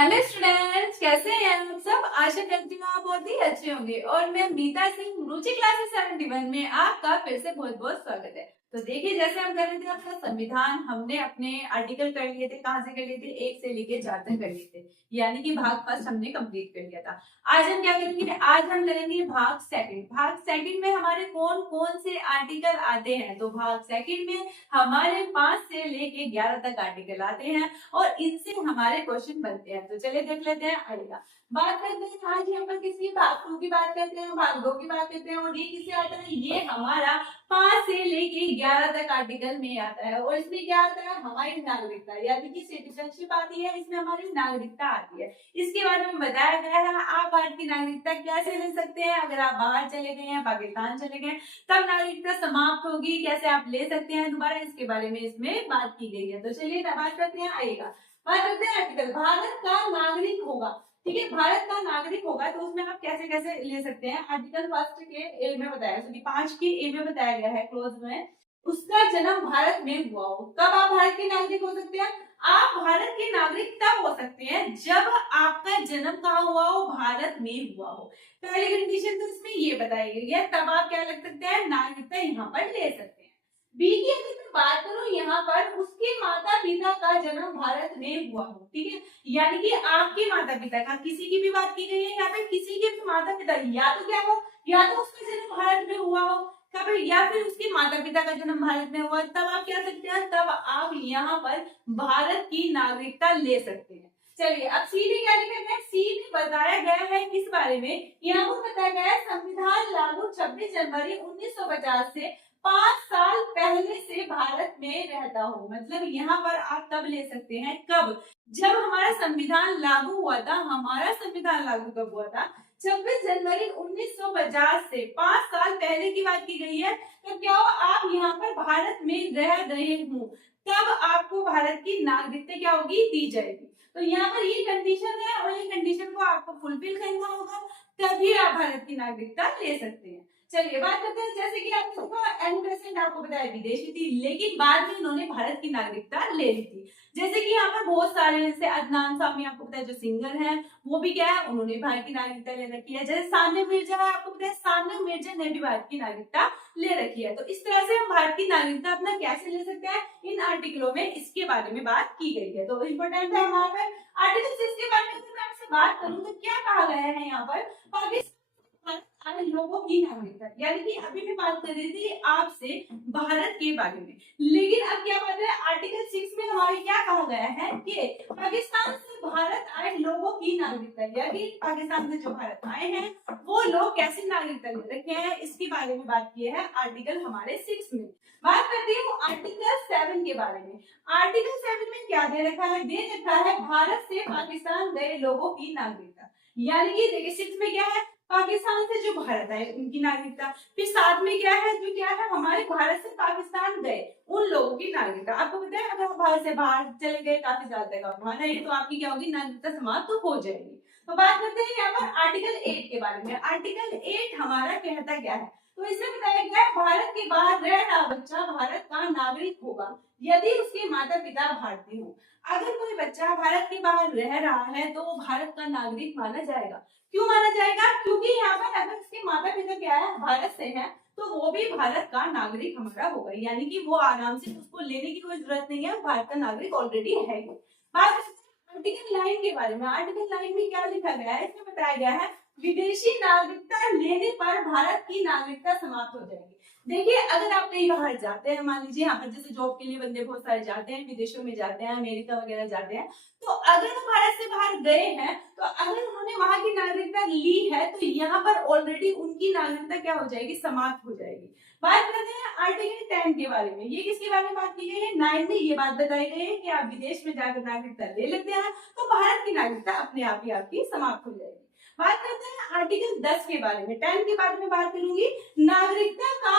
Hello students, कैसे हैं आप सब। आशा करती हूँ आप बहुत ही अच्छे होंगे। और मैं मीता सिंह, रुचि क्लासेस 71 में आपका फिर से बहुत बहुत स्वागत है। तो देखिए, जैसे हम कर रहे थे अपना संविधान, हमने अपने आर्टिकल कर लिए थे। कहाँ से कर लिए थे? 1 से लेके 4 तक कर लिए थे, यानी कि भाग फर्स्ट हमने कंप्लीट कर लिया था। आज हम क्या करेंगे? आज हम करेंगे भाग सेकंड। भाग सेकंड में हमारे कौन कौन से आर्टिकल आते हैं? तो भाग सेकंड में हमारे 5 से लेके 11 तक आर्टिकल आते हैं और इनसे हमारे क्वेश्चन बनते हैं। तो चलिए देख लेते हैं। आइएगा, बात करते हैं आज यहाँ पर किसकी? भाग 2 की बात करते हैं, भाग 2 की बात करते हैं। और ये किससे आता है? ये हमारा 5 से लेके 11 तक आर्टिकल में आता है। और इसमें क्या आता है? हमारी नागरिकता, यानी कि सिटीजनशिप आती है। इसमें हमारी नागरिकता आती है। इसके बारे में बताया गया है आप भारत की नागरिकता कैसे ले सकते हैं। अगर आप बाहर चले गए हैं, पाकिस्तान चले गए, तब नागरिकता समाप्त होगी, कैसे आप ले सकते हैं दोबारा, इसके बारे में इसमें बात की गई है। तो चलिए बात करते हैं। आइएगा, बात करते हैं आर्टिकल भारत का नागरिक होगा। ठीक है, भारत का नागरिक होगा तो उसमें आप कैसे कैसे ले सकते हैं। आर्टिकल फर्स्ट के ए में बताया, 5 के ए में बताया गया है क्लोज में, उसका जन्म भारत में हुआ हो। कब आप भारत के नागरिक हो सकते हैं? आप भारत के नागरिक तब हो सकते हैं जब आपका जन्म कहाँ हुआ हो? भारत में हुआ हो। पहली कंडीशन तो इसमें ये बताई गई है, तब आप क्या लग सकते हैं? नागरिकता यहाँ पर ले सकते हैं। बी की अगर मैं बात करूं, यहाँ पर उसके माता पिता का जन्म भारत में हुआ हो। ठीक है, यानी कि आपके माता पिता का, किसी की भी बात की गई है यहाँ पे, किसी के भी माता पिता, या तो क्या हो, या तो उसका जन्म भारत में हुआ हो कभी, या फिर उसके माता पिता का जन्म भारत में हुआ, तब आप क्या सकते हैं? तब आप यहाँ पर भारत की नागरिकता ले सकते हैं। चलिए, अब सी में क्या लिखा गया है? सी में बताया गया है किस बारे में? यहाँ पर बताया गया है संविधान लागू 26 जनवरी 1950 से 5 साल पहले से भारत में रहता हो। मतलब यहाँ पर आप तब ले सकते हैं, कब? जब हमारा संविधान लागू हुआ था। हमारा संविधान लागू कब हुआ था? 26 जनवरी 1950 से 5 साल पहले की बात की गई है। तो क्या हो, आप यहाँ पर भारत में रह रहे हो, तब आपको भारत की नागरिकता क्या होगी? दी जाएगी। तो यहाँ पर ये कंडीशन है और ये कंडीशन को आपको फुलफिल करना होगा, तभी आप भारत की नागरिकता ले सकते हैं। चलिए बात करते हैं, जैसे कि आपने देखा एम्बेसेडर आपको बताया विदेशी थी, लेकिन बाद में इन्होंने भारत की नागरिकता ले ली थी। जैसे कि यहाँ पर बहुत सारे, जैसे अदनान सामी आपको पता है जो सिंगर है, वो भी क्या है? उन्होंने भारत की नागरिकता ले रखी है। जैसे सानिया मिर्जा है, आपको पता है सानिया मिर्जा ने भी भारत की नागरिकता ले रखी है। तो इस तरह से हम भारत की नागरिकता अपना कैसे ले सकते हैं, इन आर्टिकलों में इसके बारे में बात की गई है। तो इम्पोर्टेंट है हमारे पे आर्टिकल 6 के बारे में। मैं आपसे बात करूं तो क्या कहा गया है यहाँ पर? पाकिस्तान लोगों की नागरिकता, यानी कि अभी मैं बात कर रही थी आपसे भारत के बारे में, लेकिन अब क्या बात है? आर्टिकल 6 में हमारे क्या कहा गया है कि पाकिस्तान से भारत आए लोगों की नागरिकता, यानी पाकिस्तान से जो भारत आए हैं वो लोग कैसी नागरिकता ले रखे हैं, इसके बारे में बात की है आर्टिकल हमारे 6 में। बात करती हूँ आर्टिकल 7 के बारे में। आर्टिकल 7 में क्या दे रखा है? दे रखा है भारत से पाकिस्तान गए लोगों की नागरिकता, यानी कि देखिए 6 में क्या है? पाकिस्तान से जो भारत आए उनकी नागरिकता। फिर साथ में क्या है? जो क्या है, हमारे भारत से पाकिस्तान गए उन लोगों की नागरिकता। आपको पता है अगर आप भारत से बाहर चले गए, काफी साल तक आप वहां रहे, तो आपकी क्या होगी? नागरिकता समाप्त तो हो जाएगी। तो बात करते हैं यहाँ पर आर्टिकल 8 के बारे में। आर्टिकल 8 हमारा कहता क्या है? तो इसमें बताया गया है भारत के बाहर रह रहा बच्चा भारत का नागरिक होगा यदि उसके माता पिता भारतीय हो। अगर कोई बच्चा भारत के बाहर रह रहा है तो वो भारत का नागरिक माना जाएगा। क्यों माना जाएगा? क्योंकि यहाँ पर अगर उसके माता पिता क्या है? भारत से हैं, तो वो भी भारत का नागरिक हमारा होगा, यानी कि वो आराम से, उसको लेने की कोई जरूरत नहीं है, भारत का नागरिक ऑलरेडी है। बात आर्टिकल 9 के बारे में। आर्टिकल 9 में क्या लिखा गया है? इसमें बताया गया है विदेशी नागरिकता लेने पर भारत की नागरिकता समाप्त हो जाएगी। देखिए, अगर आप कहीं बाहर जाते हैं, मान लीजिए यहाँ पर जैसे जॉब के लिए बंदे बहुत सारे जाते हैं, विदेशों में जाते हैं, अमेरिका वगैरह जाते हैं, तो अगर वो भारत से बाहर गए हैं, तो अगर उन्होंने वहां की नागरिकता ली है, तो यहाँ पर ऑलरेडी उनकी नागरिकता क्या हो जाएगी? समाप्त हो जाएगी। बात करते हैं आर्टिकल 10 के बारे में। ये किसके बारे में बात की गई है? 9 में ये बात बताई गई है कि आप विदेश में जाकर नागरिकता ले लेते हैं तो भारत की नागरिकता अपने आप ही आपकी समाप्त हो जाएगी। बात करते हैं आर्टिकल 10 के बारे में। 10 के बारे में बात करूंगी। नागरिकता का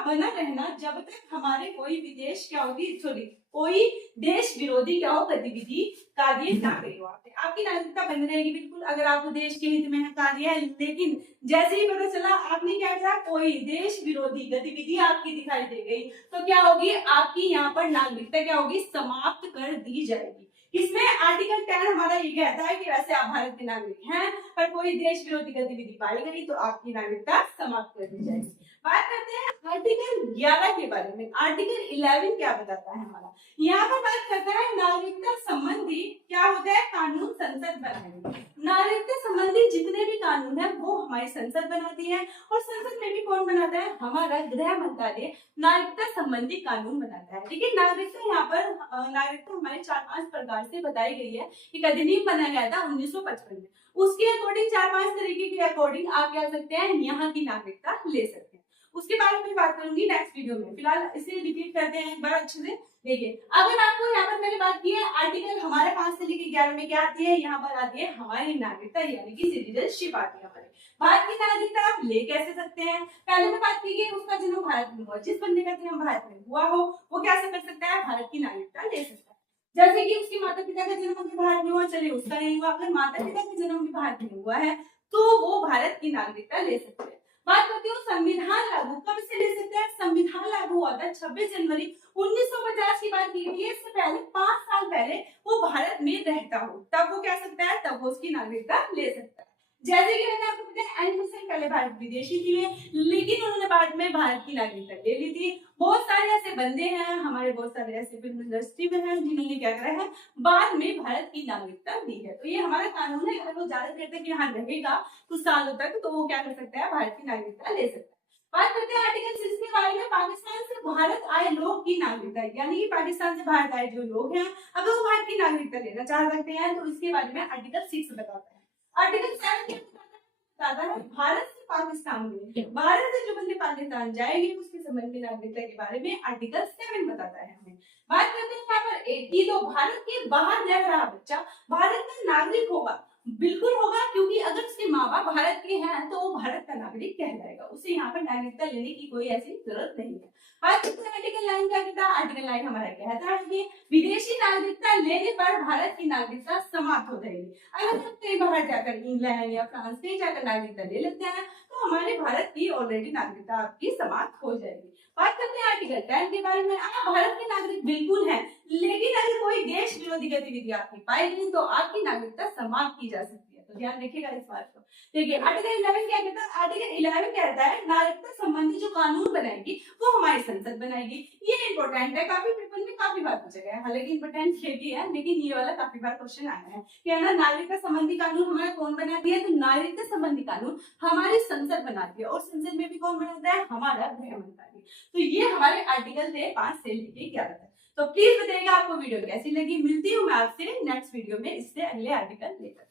बना रहना जब तक हमारे कोई विदेश क्या होगी, सॉरी, कोई देश विरोधी क्या हो गतिविधि कार्य ना करे। आपकी नागरिकता बनी रहेगी बिल्कुल, अगर आप देश के हित में कार्य है, लेकिन जैसे ही पता चला आपने क्या किया, कोई देश विरोधी गतिविधि आपकी दिखाई दे गई, तो क्या होगी? आपकी यहाँ पर नागरिकता क्या होगी? समाप्त कर दी जाएगी। इसमें आर्टिकल 10 हमारा ये कहता है कि वैसे आप भारत के नागरिक हैं, पर कोई देश विरोधी गतिविधि पाई गई तो आपकी नागरिकता समाप्त कर दी जाएगी। बात करते हैं आर्टिकल 11 के बारे में। आर्टिकल 11 क्या बताता है हमारा, यहाँ पर बात करता है नागरिकता संबंधी क्या होता है, कानून संसद बनाएगी। नागरिकता संबंधी जितने भी कानून है वो हमारी संसद बनाती है, और संसद में भी कौन बनाता है, हमारा गृह मंत्रालय नागरिकता संबंधी कानून बनाता है। लेकिन नागरिकता यहाँ पर नागरिकता हमारे 4-5 प्रकार से बताई गई है। एक अधिनियम बनाया गया था 1955 में, उसके अकॉर्डिंग 4-5 तरीके के अकॉर्डिंग आप क्या सकते हैं, यहाँ की नागरिकता ले सकते हैं। उसके बारे में बात करूंगी नेक्स्ट वीडियो में। फिलहाल इसे रिपीट करते हैं एक बार अच्छे से। देखिए, अगर आपको यहाँ पर मैंने बात की है आर्टिकल हमारे 5 से लेकर 11 में क्या आती है, यहाँ पर आती है हमारी नागरिकता यानी कि सिटीजनशिप आती है हमारी। भारत की नागरिकता आप ले कैसे सकते हैं, पहले में बात की गई उसका जन्म भारत में हुआ, जिस बंदे का जन्म भारत में हुआ हो वो क्या कर सकता है, भारत की नागरिकता ले सकता है। जैसे कि उसके माता पिता का जन्म भी भारत में हुआ, चलिए उसका नहीं हुआ, अगर माता पिता का जन्म भी भारत में हुआ है तो वो भारत की नागरिकता ले सकते हैं। बात करती हूँ संविधान लागू कब से ले सकते हैं। संविधान लागू हुआ था 26 जनवरी 1950 की बात की गई है। इससे पहले 5 साल पहले वो भारत में रहता हो तब वो क्या सकता है, तब वो उसकी नागरिकता ले सकता है। जैसे कि मैंने आपको बताया एंड पहले भारत विदेशी थी लेकिन उन्होंने बाद में भारत की नागरिकता ले ली थी। बहुत सारे ऐसे बंदे हैं हमारे, बहुत सारे ऐसे फिल्म इंडस्ट्री में हैं जिन्होंने क्या करा है, बाद में भारत की नागरिकता दी है। तो ये हमारा कानून है, अगर वो ज्यादा देर तक यहाँ रहेगा कुछ सालों तक तो वो क्या कर सकता है, भारत की नागरिकता ले सकता है। बात करते हैं आर्टिकल 6 के बारे में। पाकिस्तान से भारत आए लोग की नागरिकता यानी कि पाकिस्तान से भारत आए जो लोग हैं अगर वो भारत की नागरिकता लेना चाह सकते हैं तो इसके बारे में आर्टिकल 6 बताता है। आर्टिकल 7 क्या बताता है, भारत से पाकिस्तान में, भारत से जो बंदे पाकिस्तान जाएंगे उसके संबंध में नागरिकता के बारे में आर्टिकल 7 बताता है हमें। बात करते हैं यहाँ पर 8 की, तो भारत के बाहर रह रहा बच्चा भारत का नागरिक होगा, बिल्कुल होगा, क्योंकि अगर उसके माँ बाप भारत के हैं तो वो भारत का नागरिक कहलाएगा, उसे यहाँ पर नागरिकता लेने की कोई ऐसी जरूरत नहीं है। आर्टिकल 9 क्या कहता है, आर्टिकल 9 हमारा कहता है कि विदेशी नागरिकता लेने पर भारत की नागरिकता समाप्त हो जाएगी। अगर हम कहीं बाहर जाकर इंग्लैंड या फ्रांस कहीं जाकर नागरिकता ले लेते हैं तो हमारे भारत की ऑलरेडी नागरिकता आपकी समाप्त हो जाएगी। बात करते हैं आर्टिकल 10 के बारे में। आप भारत के नागरिक बिल्कुल हैं, लेकिन अगर कोई देश विरोधी गतिविधि आपकी पाई गई तो आपकी नागरिकता समाप्त की जा सकती है, तो ध्यान रखिएगा इस बात को। देखिए आर्टिकल 11 क्या कहता है, आर्टिकल 11 कहता है नागरिकता संबंधी जो कानून बनाएगी वो हमारी संसद बनाएगी। ये इंपॉर्टेंट है, काफी पेपर में काफी बार पूछा गया है, हालांकि इंपॉर्टेंट ये भी है लेकिन ये वाला काफी बार क्वेश्चन आया है कि ना नागरिकता संबंधी कानून हमारा कौन बनाती है, तो नागरिकता संबंधी कानून हमारी संसद बनाती है, और संसद में भी कौन बनाता है, हमारा गृह मंत्रालय। तो ये हमारे आर्टिकल थे 5 से लेके 11 तक। तो प्लीज बताइएगा आपको वीडियो कैसी लगी। मिलती हूँ मैं आपसे नेक्स्ट वीडियो में इससे अगले आर्टिकल लेकर।